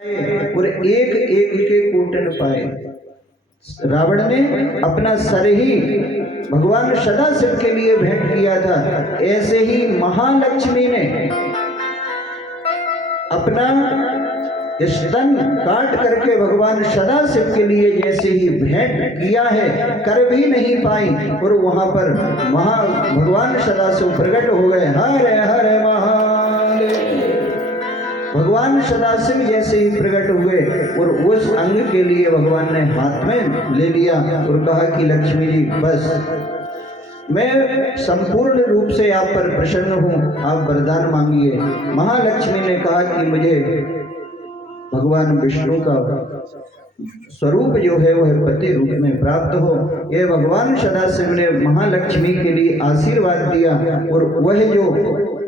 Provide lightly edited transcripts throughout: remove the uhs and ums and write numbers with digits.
और एक एक के कोटन पाए। रावण ने अपना सर ही भगवान सदाशिव के लिए भेंट किया था। ऐसे ही महालक्ष्मी ने अपना स्तन काट करके भगवान सदाशिव के लिए जैसे ही भेंट किया है, कर भी नहीं पाई, और वहां पर भगवान सदाशिव प्रकट हो गए। हरे हरे महादेव। भगवान सदाशिव जैसे ही प्रकट हुए और उस अंग के लिए भगवान ने हाथ में ले लिया और कहा कि लक्ष्मी जी, बस मैं संपूर्ण रूप से आप पर प्रसन्न हूँ, आप वरदान मांगिए। महालक्ष्मी ने कहा कि मुझे भगवान विष्णु का स्वरूप जो है वह पति रूप में प्राप्त हो। यह भगवान सदाशिव ने महालक्ष्मी के लिए आशीर्वाद दिया और वह जो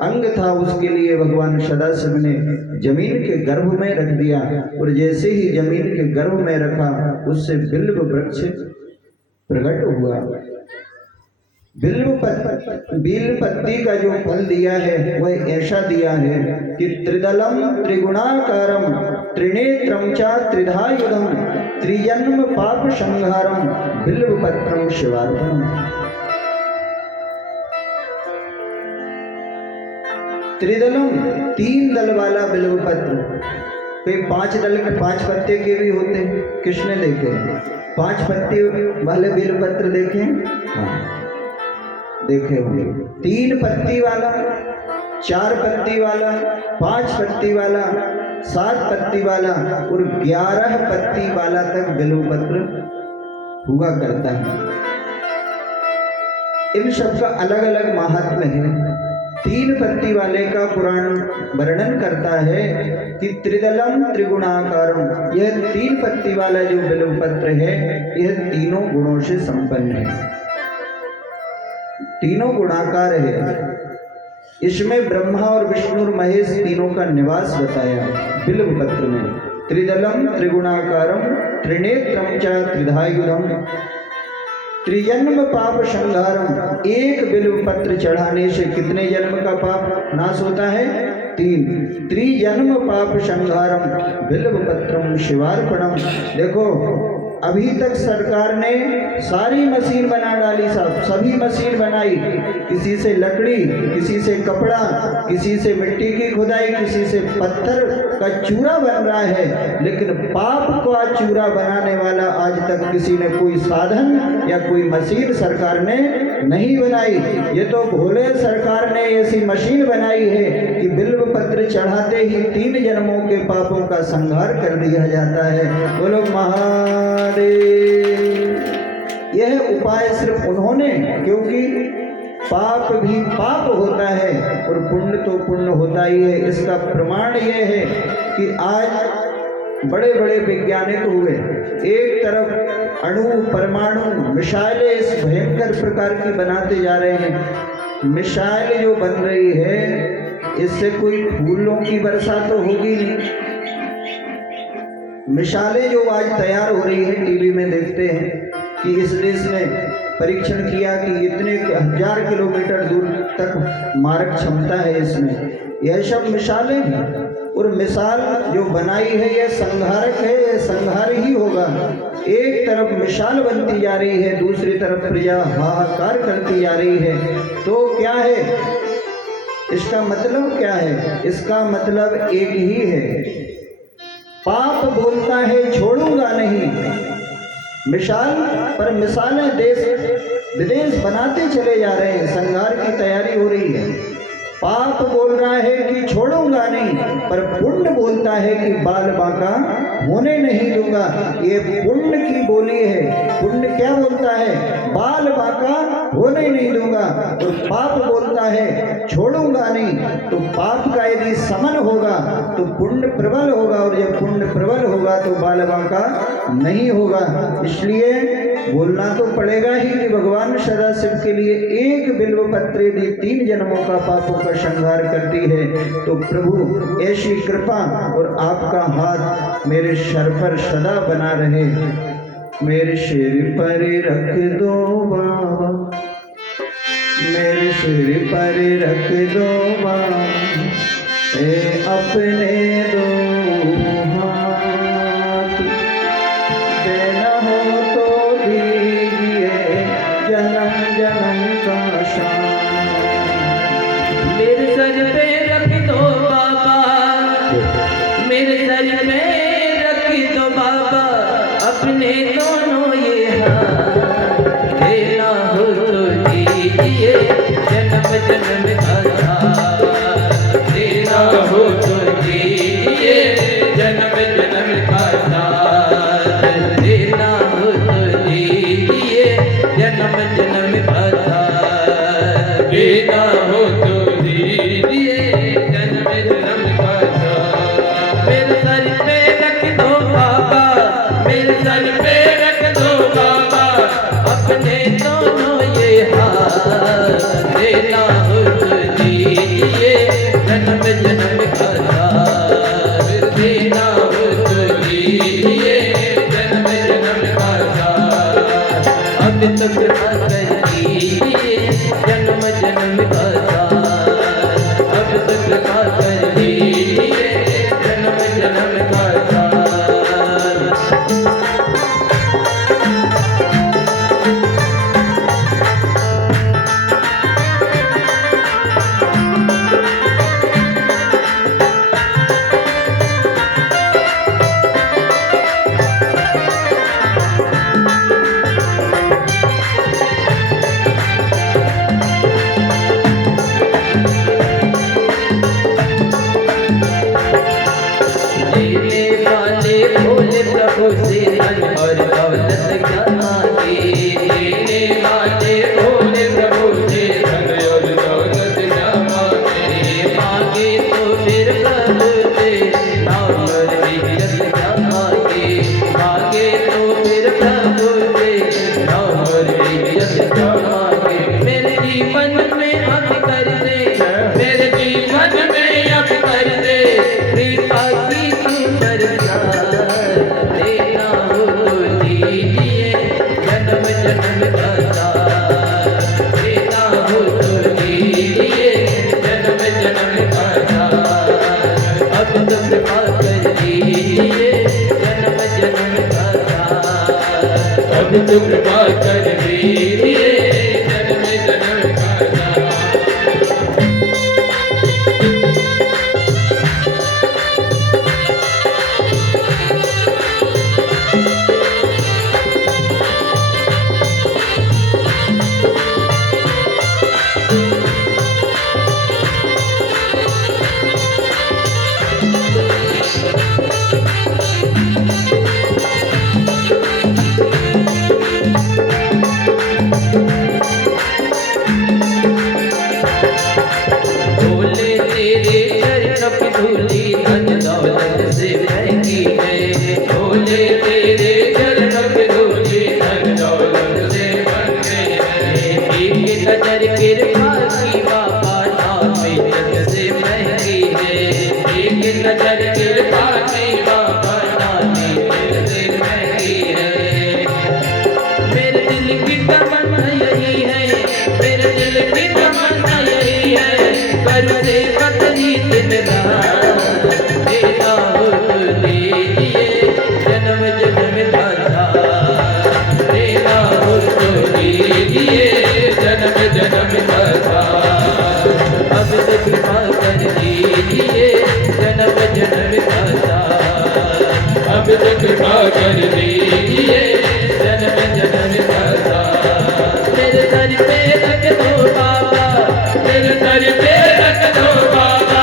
अंग था उसके लिए भगवान सदाशिव ने जमीन के गर्भ में रख दिया, और जैसे ही जमीन के गर्भ में रखा उससे बिल्व वृक्ष प्रकट हुआ। बिल्व पत्ती का जो फल दिया है वह ऐसा दिया है कि त्रिदलम त्रिगुणाकारम त्रिनेत्रम च त्रिधायुधम त्रिजन्म पाप संहारम बिल्व पत्रम शिवार्पणम। त्रिदलम, 3 दल वाला बिल्व पत्र। कोई 5 पत्ते के भी होते हैं, किसने देखे? 5 पत्ते वाले बिल्व पत्र देखे? हाँ, देखे होंगे। 3 पत्ती वाला, 4 पत्ती वाला, 5 पत्ती वाला, 7 पत्ती वाला और 11 पत्ती वाला तक बिल्व पत्र हुआ करता है। इन सब का अलग अलग महात्म्य है। 3 पत्ती वाले का पुराण वर्णन करता है कि त्रिदलम त्रिगुणाकारम, यह 3 पत्ती वाला जो बिल्व पत्र है यह तीनों गुणों से संपन्न है, तीनों गुणाकार है। इसमें ब्रह्मा और विष्णु और महेश तीनों का निवास बताया बिल्व पत्र में। त्रिदलम त्रिगुणाकारम त्रिनेत्रम च त्रिधायुधम त्रिजन्म पाप संहारम। एक बिल्व पत्र चढ़ाने से कितने जन्म का पाप नाश होता है? 3। त्रिजन्म पाप संहारम बिल्व पत्रम शिवार्पणम। देखो, अभी तक सरकार ने सारी मशीन बना डाली साहब, सभी मशीन बनाई, किसी से लकड़ी, किसी से कपड़ा, किसी से मिट्टी की खुदाई, किसी से पत्थर का चूरा बन रहा है, लेकिन पाप का चूरा बनाने वाला आज तक किसी ने कोई साधन या कोई मशीन सरकार ने नहीं बनाई। ये तो भोले सरकार ने ऐसी मशीन बनाई है कि बिल्व पत्र चढ़ाते ही 3 जन्मों के पापों का संहार कर दिया जाता है। बोलो महादेव। यह उपाय सिर्फ उन्होंने, क्योंकि पाप भी पाप होता है और पुण्य तो पुण्य होता ही है। इसका प्रमाण यह है कि आज बड़े बड़े वैज्ञानिक हुए, एक तरफ अणु परमाणु मिसाइलें इस भयंकर प्रकार की बनाते जा रहे हैं। मिसाइल जो बन रही है इससे कोई फूलों की वर्षा तो होगी नहीं। मिसाइलें जो आज तैयार हो रही है, टीवी में देखते हैं कि इस देश ने परीक्षण किया कि इतने 1000 किलोमीटर दूर तक मारक क्षमता है इसमें। यह सब मिसाइलें हैं, और मिसाल जो बनाई है यह संहारक है, यह संहार ही होगा। एक तरफ मिसाल बनती जा रही है, दूसरी तरफ प्रजा हाहाकार करती जा रही है। तो क्या है इसका मतलब? क्या है इसका मतलब? एक ही है, पाप बोलता है छोड़ूंगा नहीं। मिसाल पर मिसालें देश विदेश बनाते चले जा रहे हैं, संहार की तैयारी हो रही है। पाप बोल रहा है कि छोड़ूंगा नहीं, पर पुण्य बोलता है कि बाल बांका होने नहीं दूंगा। ये पुण्य की बोली है। पुण्य क्या बोलता है? बाल बांका होने नहीं दूंगा। और पाप बोलता है छोड़ूंगा नहीं। तो पाप का यदि समन होगा तो पुण्य प्रबल होगा, और जब पुण्य प्रबल होगा तो बाल बांका नहीं होगा। इसलिए बोलना तो पड़ेगा ही कि भगवान सदाशिव के लिए एक बिल्व पत्र यदि 3 जन्मों का पापों का संहार करती है, तो प्रभु ऐसी कृपा और आपका हाथ मेरे सर पर सदा बना रहे। मेरे सिर पर रख दो बाबा, मेरे सिर पर रख दो बाबा, अपने दो हाथ सर पे रख दो बाबा, मेरे सर पे रख दो बाबा अपने दोनों ये हाथ, देना हो तो दीजिए जन्म जन्म का साथ, देना हो तो दीजिए जन्म जन्म का साथ, देना हो तो दीजिए जन्म जन्म का साथ, देना हो तो दीजिए जन्म जन्म का साथ। मेरे सर पे रख दो बाबा, मेरे सर पे रख दो बाबा अपने दोनों ये हाथ, देना हो तो दीजिए जन्म जन्म का साथ, देना हो तो दीजिए जन्म जन्म का साथ। अब तो कृपा कर दीजिए जन्म जन्म का साथ, अब तो कृपा कर दीजिए जन्म जन्म का साथ। देने वाले भोले प्रभु से धन और दौलत क्या मांगे, देने वाले भोले प्रभु से धन और दौलत क्या मांगे, मांगे तो फिर प्रभु से नाम और इज्जत क्या मांगे, मांगे तो फिर प्रभु से नाम और इज्जत क्या मांगे। मेरे जीवन में अब कर दे, मेरे जीवन में अब कर दे कृपा की सुंदर साथ, देना हो तो दीजिए जन्म जन्म का साथ, देना हो तो दीजिए जन्म जन्म का साथ। अब तो कृपा कर दीजिए जन्म जन्म का साथ, अब तो कृपा कर दीजिए जन्म जन्म का साथ। भोले तेरे चरण की धूली धन दौलत से महंगी है, भोले तेरे चरण की धूली धन दौलत से महंगी है। एक नजर कृपा की बाबा नाम इज्जत से महंगी है, एक नजर कृपा की बाबा नाम इज्जत से महंगी है। मेरे दिल की तमन्ना यही है, मेरे दिल की तमन्ना यही है, कर दे कतरी दिन रात, देना हो तो दीजिए जन्म जन्म का साथ, देना हो तो दीजिए जन्म जन्म का साथ। अब तो कृपा कर दीजिए जन्म जन्म का साथ, अब तो कृपा कर दीजिए जन्म जन्म का साथ। मेरे सर पे रख दो बाबा, मेरे सर पे रख दो बाबा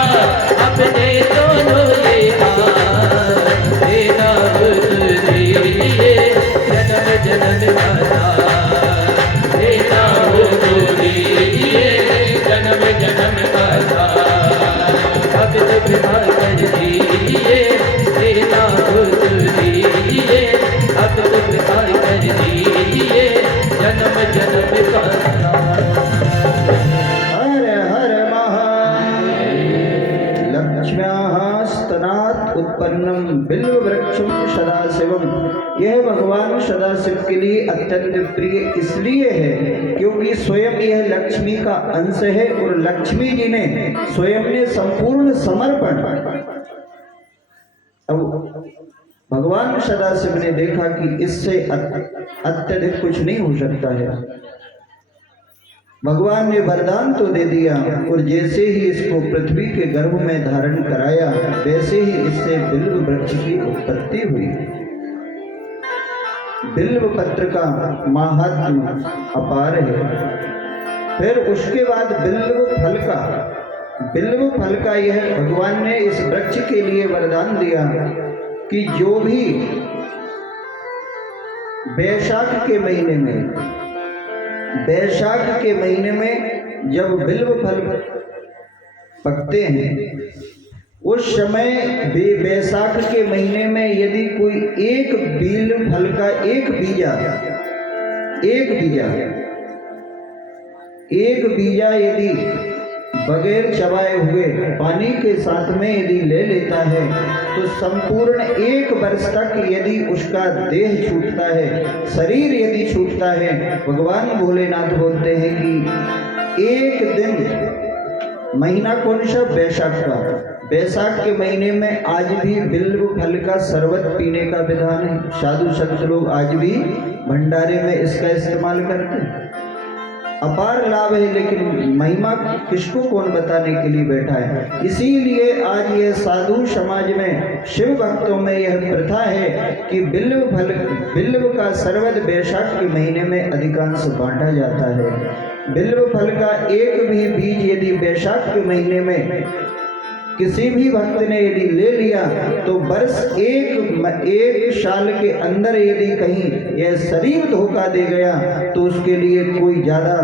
अपने दोनों ये हाथ, देना हो तो दीजिए जन्म जन्म का साथ, देना हो तो दीजिए जन्म जन्म का साथ। अब तो कृपा कर दीजिए देना हो तो दीजिए, अब तो कृपा कर दीजिए जन्म जन्म का साथ। हर हर महादेव। लक्ष्म्याः स्तनात् उत्पन्नम बिल्व वृक्षम सदाशिवम। यह भगवान सदाशिव के लिए अत्यंत प्रिय इसलिए है क्योंकि स्वयं यह लक्ष्मी का अंश है और लक्ष्मी जी ने स्वयं ने संपूर्ण समर्पण। अब भगवान सदाशिव ने देखा कि इससे अत्यधिक कुछ नहीं हो सकता है, भगवान ने वरदान तो दे दिया और जैसे ही इसको पृथ्वी के गर्भ में धारण कराया वैसे ही इससे बिल्व वृक्ष की उत्पत्ति हुई। बिल्व पत्र का महात्म्य अपार है। फिर उसके बाद बिल्व फल का यह भगवान ने इस वृक्ष के लिए वरदान दिया कि जो भी बैसाख के महीने में जब बिल्व फल पकते हैं उस समय बैसाख के महीने में यदि कोई एक बिल्व फल का एक बीजा यदि बगैर चबाए हुए पानी के साथ में यदि ले लेता है तो संपूर्ण 1 वर्ष तक यदि उसका देह छूटता है, शरीर यदि छूटता है, भगवान भोलेनाथ बोलते हैं कि एक दिन, महीना कौन सा? बैसाख का। बैसाख के महीने में आज भी बिल्व फल का शरबत पीने का विधान है। साधु संत लोग आज भी भंडारे में इसका इस्तेमाल करते हैं। अपार लाभ है, लेकिन महिमा किसको कौन बताने के लिए बैठा है। इसीलिए आज यह साधु समाज में, शिव भक्तों में यह प्रथा है कि बिल्व का शरबत बैसाख के महीने में अधिकांश बांटा जाता है। बिल्व फल का एक भी बीज यदि बैसाख के महीने में किसी भी भक्त ने यदि ले लिया तो वर्ष एक साल के अंदर यदि कहीं यह शरीर धोखा दे गया तो उसके लिए कोई ज्यादा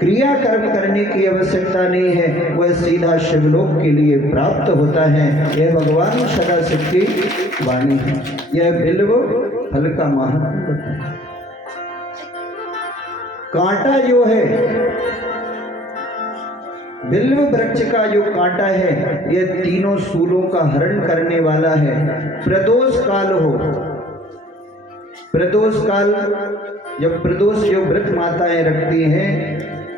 क्रियाकर्म करने की आवश्यकता नहीं है, वह सीधा शिवलोक के लिए प्राप्त होता है। यह भगवान सदाशिव की वाणी है। यह बिल्व फल का महत्व है। कांटा जो है, बिल्व वृक्ष का जो कांटा है यह तीनों सूलों का हरण करने वाला है। प्रदोष काल हो, प्रदोष काल जब प्रदोष जो व्रत माताएं रखती हैं,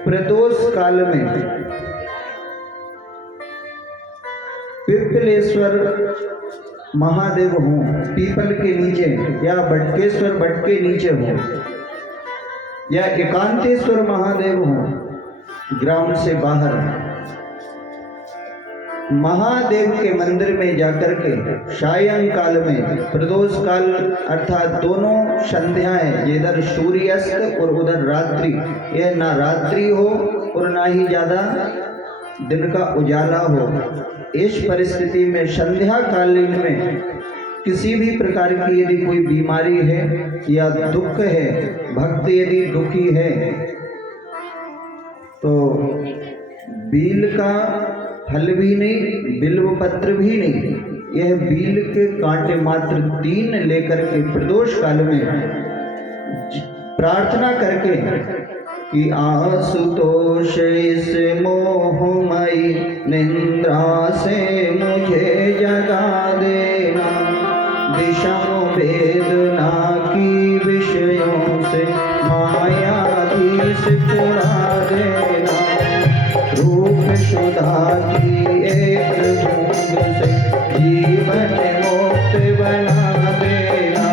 प्रदोष काल में पिपलेश्वर महादेव हो, पीपल के नीचे या बटकेश्वर बट के नीचे हो, या एकांतेश्वर महादेव हो, ग्राम से बाहर महादेव के मंदिर में जाकर के सायंकाल में, प्रदोष काल अर्थात दोनों संध्याएं, इधर सूर्यास्त और उधर रात्रि, यह ना रात्रि हो और ना ही ज्यादा दिन का उजाला हो, इस परिस्थिति में संध्या कालीन में किसी भी प्रकार की यदि कोई बीमारी है या दुख है, भक्त यदि दुखी है तो बील का फल भी नहीं, बिल्व पत्र भी नहीं, यह बील के कांटे मात्र 3 लेकर के प्रदोष काल में प्रार्थना करके कि आशुतोष इस मोहमयी निंद्रा से मुझे जगा देना, विषम वेदना की विषयों से मायाधीश छुड़ा देना, रूप सुधा की एक बूंद से जीवन मुक्त बना देना,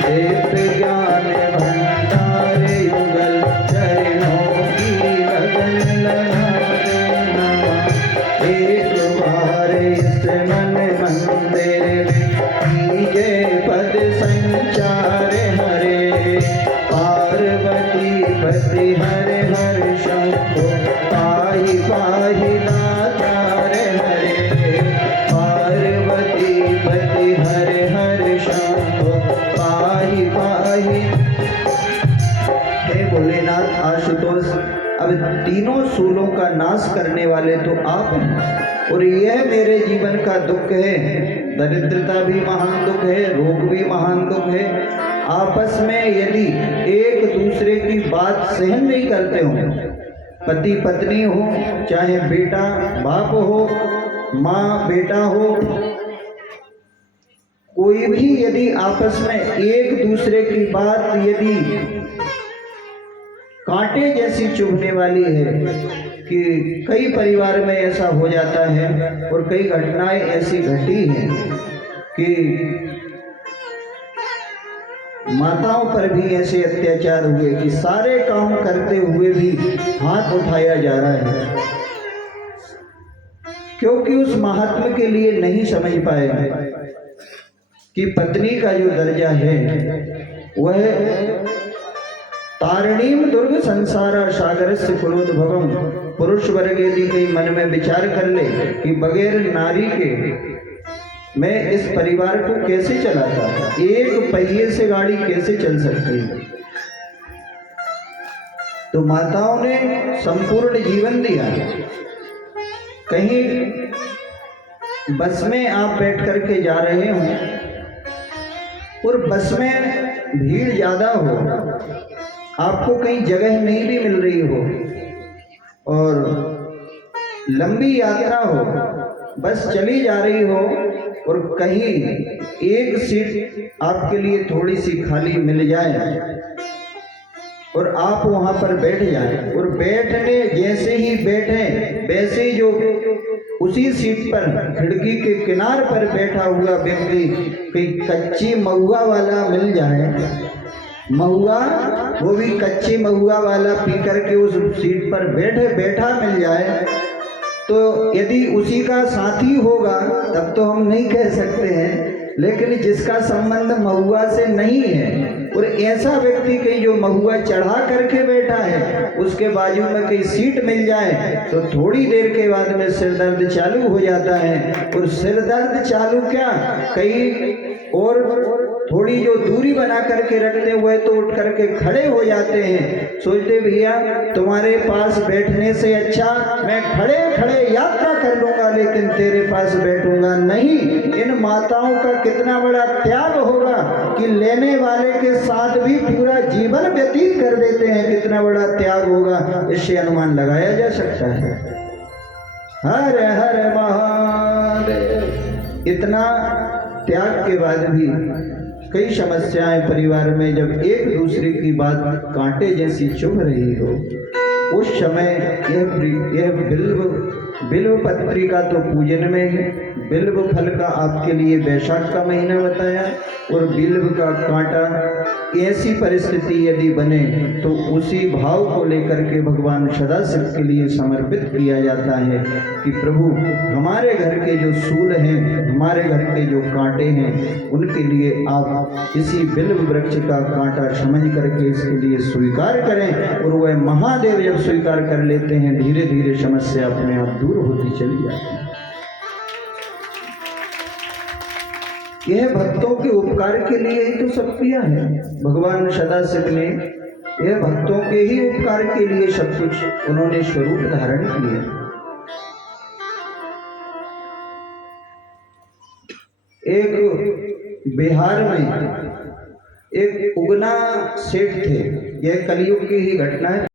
देव ज्ञान भंडार युगल चरणों की लगन लगा देना, एक बार इस मन मंदिर कीजे पद संचार हरे, पार्वती पति हरे हर शंभो, पाहि पाहि नाचार हरे, पार्वती पति हरे हर शंभो, पाहि पाहि। हे भोलेनाथ आशुतोष, अब तीनों सूलों का नाश करने वाले तो आप हैं और यह मेरे जीवन का दुख है। दरिद्रता भी महान दुख है, रोग भी महान दुख है। आपस में यदि एक दूसरे की बात सहन नहीं करते हो, पति पत्नी हो, चाहे बेटा बाप हो, माँ बेटा हो, कोई भी यदि आपस में एक दूसरे की बात यदि कांटे जैसी चुभने वाली है कि कई परिवार में ऐसा हो जाता है और कई घटनाएं ऐसी घटी हैं कि माताओं पर भी ऐसे अत्याचार हुए कि सारे काम करते हुए भी हाथ उठाया जा रहा है, क्योंकि उस महात्मा के लिए नहीं समझ पाए कि पत्नी का जो दर्जा है वह तारिणीम दुर्ग संसारा सागरस्य कुलोद्भवम। पुरुष वर्ग यदि कई मन में विचार कर ले कि बगैर नारी के मैं इस परिवार को कैसे चलाता, एक पहिए से गाड़ी कैसे चल सकती है। तो माताओं ने संपूर्ण जीवन दिया। कहीं बस में आप बैठ करके जा रहे हो और बस में भीड़ ज्यादा हो, आपको कहीं जगह नहीं भी मिल रही हो और लंबी यात्रा हो, बस चली जा रही हो और कहीं एक सीट आपके लिए थोड़ी सी खाली मिल जाए और आप वहां पर बैठ जाएं, और बैठने जैसे ही बैठे वैसे ही जो उसी सीट पर खिड़की के किनार पर बैठा हुआ व्यक्ति कोई कच्ची महुआ वाला मिल जाए, महुआ वो भी कच्ची महुआ वाला पी करके उस सीट पर बैठा मिल जाए, तो यदि उसी का साथी होगा तब तो हम नहीं कह सकते हैं, लेकिन जिसका संबंध महुआ से नहीं है और ऐसा व्यक्ति कहीं जो महुआ चढ़ा करके बैठा है उसके बाजू में कहीं सीट मिल जाए तो थोड़ी देर के बाद में सिर दर्द चालू हो जाता है। और सिर दर्द चालू क्या, कई और थोड़ी जो दूरी बना करके रखते हुए तो उठ करके खड़े हो जाते हैं, सोचते भैया तुम्हारे पास बैठने से अच्छा मैं खड़े खड़े यात्रा कर लूंगा लेकिन तेरे पास बैठूंगा नहीं। इन माताओं का कितना बड़ा त्याग होगा कि लेने वाले के साथ भी पूरा जीवन व्यतीत कर देते हैं, कितना बड़ा त्याग होगा इससे अनुमान लगाया जा सकता है। हर हर महादेव। इतना त्याग के बाद भी कई समस्याएं परिवार में जब एक दूसरे की बात कांटे जैसी चुभ रही हो, उस समय यह बिल्व पत्रिका तो पूजन में है, बिल्व फल का आपके लिए वैशाख का महीना बताया, और बिल्व का कांटा ऐसी परिस्थिति यदि बने तो उसी भाव को लेकर के भगवान सदाशिव के लिए समर्पित किया जाता है कि प्रभु हमारे घर के जो सूल हैं, हमारे घर के जो कांटे हैं, उनके लिए आप इसी बिल्व वृक्ष का कांटा समझ करके इसके लिए स्वीकार करें। और वह महादेव जब स्वीकार कर लेते हैं धीरे धीरे समस्या अपने आप दूर होती चली जाती है। यह भक्तों के उपकार के लिए ही तो सब किया है भगवान सदाशिव ने, यह भक्तों के ही उपकार के लिए सब कुछ उन्होंने स्वरूप धारण किया। एक बिहार में एक उगना सेठ थे, यह कलयुग की ही घटना है।